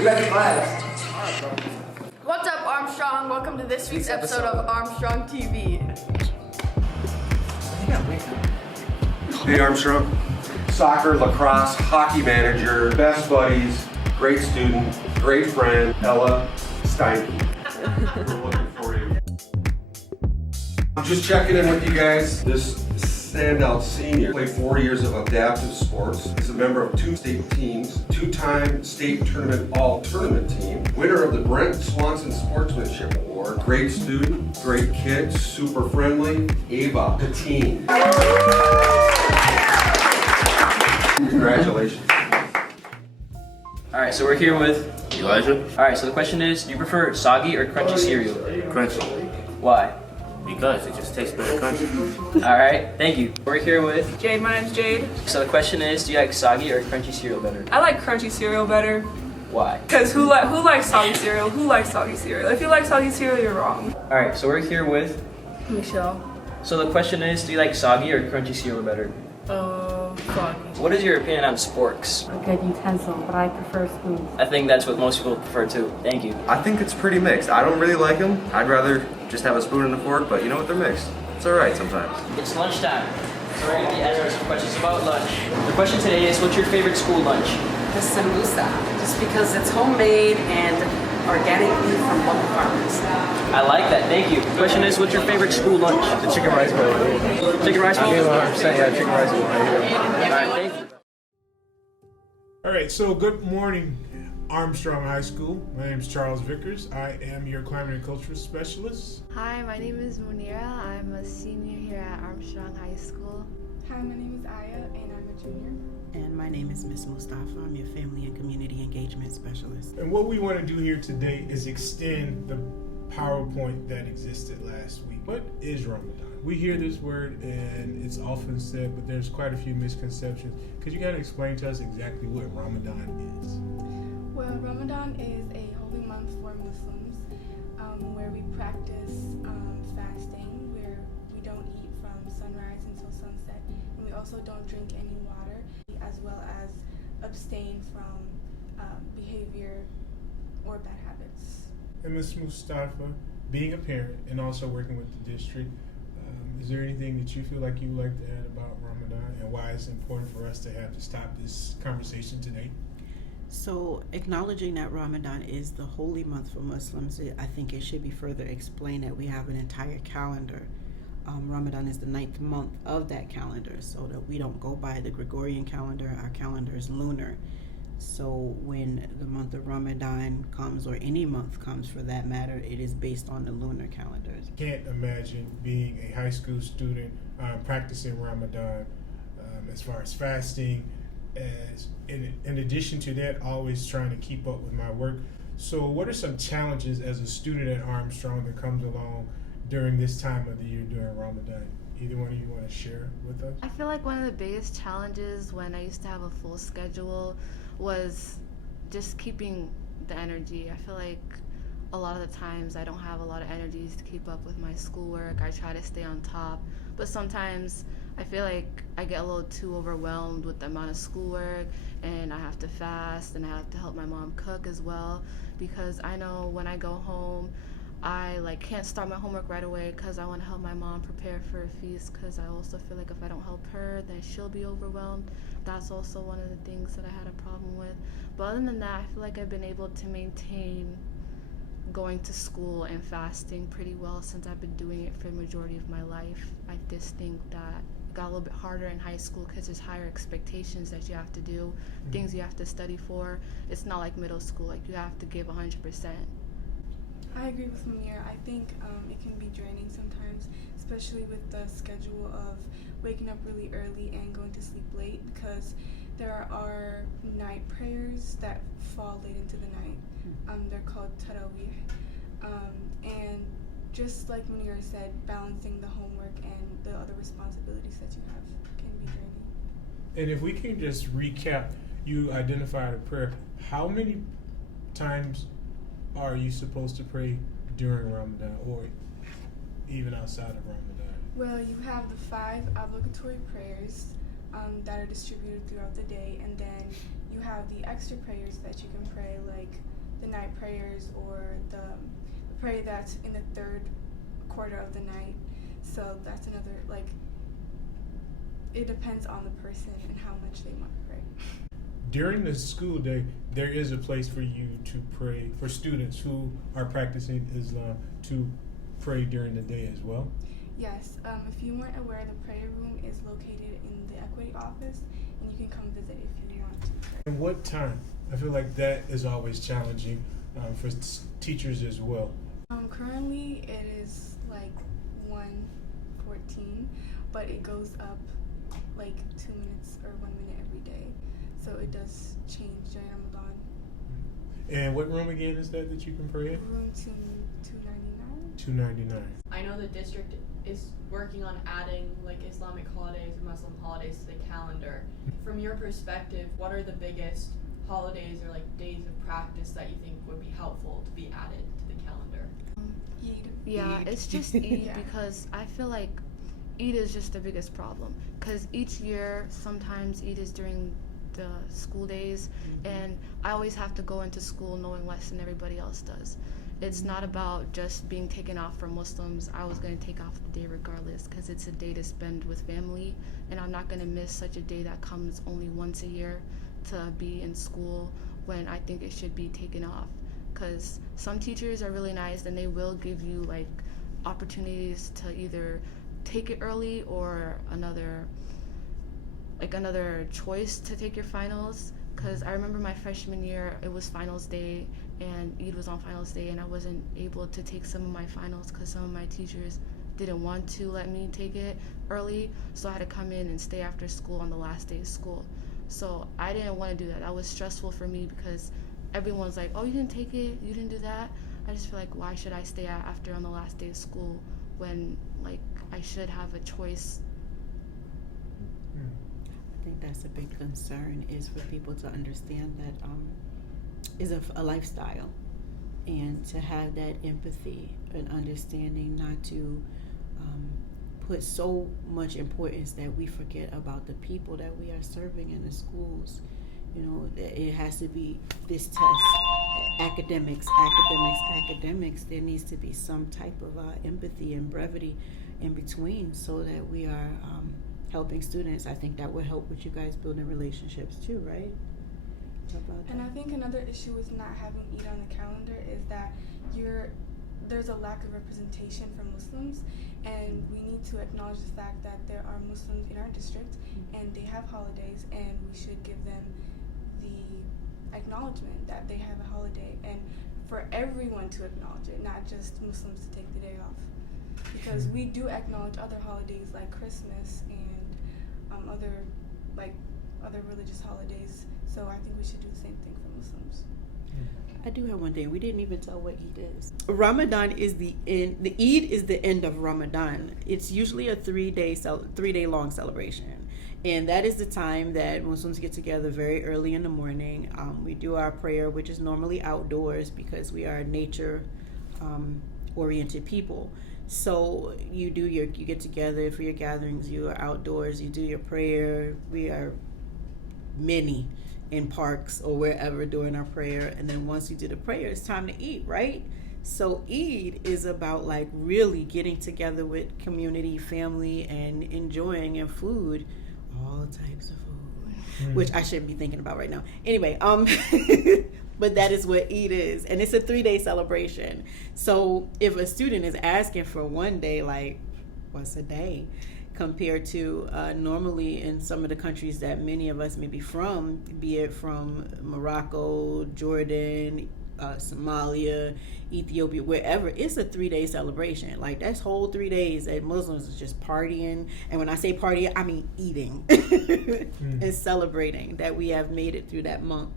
get back to class. What's up, Armstrong? Welcome to this week's episode of Armstrong TV. Hey Armstrong. Soccer, lacrosse, hockey manager, best buddies, great student, great friend, Ella Steinke. We're looking for you. I'm just checking in with you guys. This standout senior played 4 years of adaptive sports. He's a member of 2 state teams, 2-time state tournament all-tournament team, winner of the Brent Swanson Sportsmanship Award, great student, great kid, super friendly, Ava, the teen. Congratulations. Alright, so we're here with Elijah? Alright, so the question is, do you prefer soggy or crunchy cereal? Crunchy. Why? Because it just tastes better crunchy. Alright, thank you. We're here with Jade, my name's Jade. So the question is, do you like soggy or crunchy cereal better? I like crunchy cereal better. Why? Because who likes soggy cereal? Who likes soggy cereal? If you like soggy cereal, you're wrong. Alright, so we're here with Michelle. So the question is, do you like soggy or crunchy cereal better? Soggy. What is your opinion on sporks? A good utensil, but I prefer spoons. I think that's what most people prefer too. Thank you. I think it's pretty mixed. I don't really like them. I'd rather just have a spoon and a fork, but you know what? They're mixed. It's alright sometimes. It's lunchtime, so we're going to be answering some questions about lunch. The question today is, what's your favorite school lunch? The sambusa, just because it's homemade and organically from local farmers. I like that, thank you. The question is, what's your favorite school lunch? The chicken rice bowl. Chicken rice bowl? 100%, yeah, chicken rice bowl right here. Alright, thank you. All right, so good morning, Armstrong High School. My name is Charles Vickers. I am your climate and culture specialist. Hi, my name is Munira. I'm a senior here at Armstrong High School. Hi, my name is Aya, and I'm a junior. And my name is Miss Mustafa. I'm your family and community engagement specialist. And what we want to do here today is extend the PowerPoint that existed last week. What is Ramadan? We hear this word and it's often said, but there's quite a few misconceptions. Could you kind of explain to us exactly what Ramadan is? Well, Ramadan is a holy month for Muslims where we practice fasting, where we don't eat from sunrise until sunset, and we also don't drink any water, as well as abstain from behavior or bad habits. And Ms. Mustafa, being a parent and also working with the district, is there anything that you feel like you would like to add about Ramadan and why it's important for us to have to stop this conversation today? So, acknowledging that Ramadan is the holy month for Muslims, I think it should be further explained that we have an entire calendar. Ramadan is the 9th month of that calendar, so that we don't go by the Gregorian calendar. Our calendar is lunar. So when the month of Ramadan comes, or any month comes for that matter, it is based on the lunar calendars. Can't imagine being a high school student practicing Ramadan as far as fasting, as in addition to that, always trying to keep up with my work. So what are some challenges as a student at Armstrong that comes along during this time of the year during Ramadan? Either one of you want to share with us? I feel like one of the biggest challenges when I used to have a full schedule was just keeping the energy. I feel like a lot of the times I don't have a lot of energies to keep up with my schoolwork. I try to stay on top, but sometimes I feel like I get a little too overwhelmed with the amount of schoolwork, and I have to fast and I have to help my mom cook as well, because I know when I go home I can't start my homework right away because I want to help my mom prepare for a feast, because I also feel like if I don't help her then she'll be overwhelmed. That's also one of the things that I had a problem with. But other than that, I feel like I've been able to maintain going to school and fasting pretty well since I've been doing it for the majority of my life. I just think that it got a little bit harder in high school because there's higher expectations that you have to do, things you have to study for. It's not like middle school, like you have to give 100%. I agree with Munir. I think it can be draining sometimes, especially with the schedule of waking up really early and going to sleep late, because there are night prayers that fall late into the night. They're called tarawih. And just like Munir said, balancing the homework and the other responsibilities that you have can be draining. And if we can just recap, you identified a prayer. How many times are you supposed to pray during Ramadan or even outside of Ramadan? Well, you have the 5 obligatory prayers that are distributed throughout the day, and then you have the extra prayers that you can pray, like the night prayers or the prayer that's in the third quarter of the night. So that's another, like, it depends on the person and how much they want to pray. During the school day, there is a place for you to pray, for students who are practicing Islam to pray during the day as well? Yes, if you weren't aware, the prayer room is located in the equity office, and you can come visit if you want to. And what time? I feel like that is always challenging for teachers as well. Currently, it is like 1:14, but it goes up like 2 minutes or 1 minute every day. So it does change during Ramadan. And what room again is that you can pray in? Room 299. 299. I know the district is working on adding like Islamic holidays or Muslim holidays to the calendar. From your perspective, what are the biggest holidays or like days of practice that you think would be helpful to be added to the calendar? Eid. Yeah, Eid. it's just Eid Yeah. because I feel like Eid is just the biggest problem. Because each year, sometimes Eid is during the school days, and I always have to go into school knowing less than everybody else does. It's not about just being taken off for Muslims. I was going to take off the day regardless because it's a day to spend with family, and I'm not going to miss such a day that comes only once a year to be in school when I think it should be taken off. Because some teachers are really nice and they will give you like opportunities to either take it early or another choice to take your finals. Because I remember my freshman year, it was finals day and Eid was on finals day, and I wasn't able to take some of my finals because some of my teachers didn't want to let me take it early, so I had to come in and stay after school on the last day of school. So I didn't want to do that. That was stressful for me because everyone's like, oh, you didn't take it, you didn't do that. I just feel like, why should I stay out after on the last day of school when like I should have a choice? I think that's a big concern, is for people to understand that is a lifestyle, and to have that empathy and understanding, not to put so much importance that we forget about the people that we are serving in the schools. You know, it has to be this test, academics. There needs to be some type of empathy and brevity in between, so that we are helping students. I think that would help with you guys building relationships too, right? And I think another issue with not having Eid on the calendar is that there's a lack of representation for Muslims, and we need to acknowledge the fact that there are Muslims in our district and they have holidays, and we should give them the acknowledgement that they have a holiday, and for everyone to acknowledge it, not just Muslims to take the day off. Because we do acknowledge other holidays like Christmas and other religious holidays, so I think we should do the same thing for Muslims. I do have one thing. We didn't even tell what Eid is. Ramadan is the end. The Eid is the end of Ramadan. It's usually a 3-day long celebration, and that is the time that Muslims get together very early in the morning. We do our prayer, which is normally outdoors because we are nature oriented people. So you get together for your gatherings. You are outdoors. You do your prayer. We are many in parks or wherever doing our prayer, and then once you do the prayer, it's time to eat, right? So Eid is about like really getting together with community, family, and enjoying and food, all types of food, which I shouldn't be thinking about right now. Anyway, but that is what Eid is, and it's a 3-day celebration. So if a student is asking for one day, like, what's a day? Compared to normally in some of the countries that many of us may be from, be it from Morocco, Jordan, Somalia, Ethiopia, wherever, it's a 3-day celebration. Like, that's whole 3 days that Muslims is just partying. And when I say partying, I mean eating and celebrating that we have made it through that month.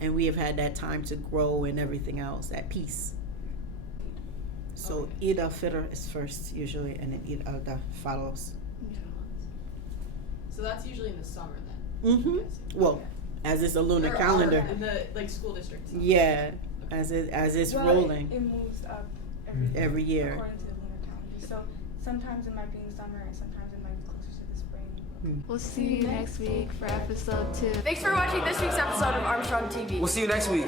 And we have had that time to grow and everything else, that peace. So Eid al-Fitr is first usually, and then Eid al-Adha follows. So that's usually in the summer then? Mm-hmm. Well, as it's a lunar calendar. In the school districts. Yeah, as it's rolling. It moves up every year. According to the lunar calendar. So sometimes it might be in the summer, and sometimes it might be closer to the spring. We'll see you next week for episode 2. Thanks for watching this week's episode of Armstrong TV. We'll see you next week.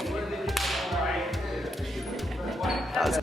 That was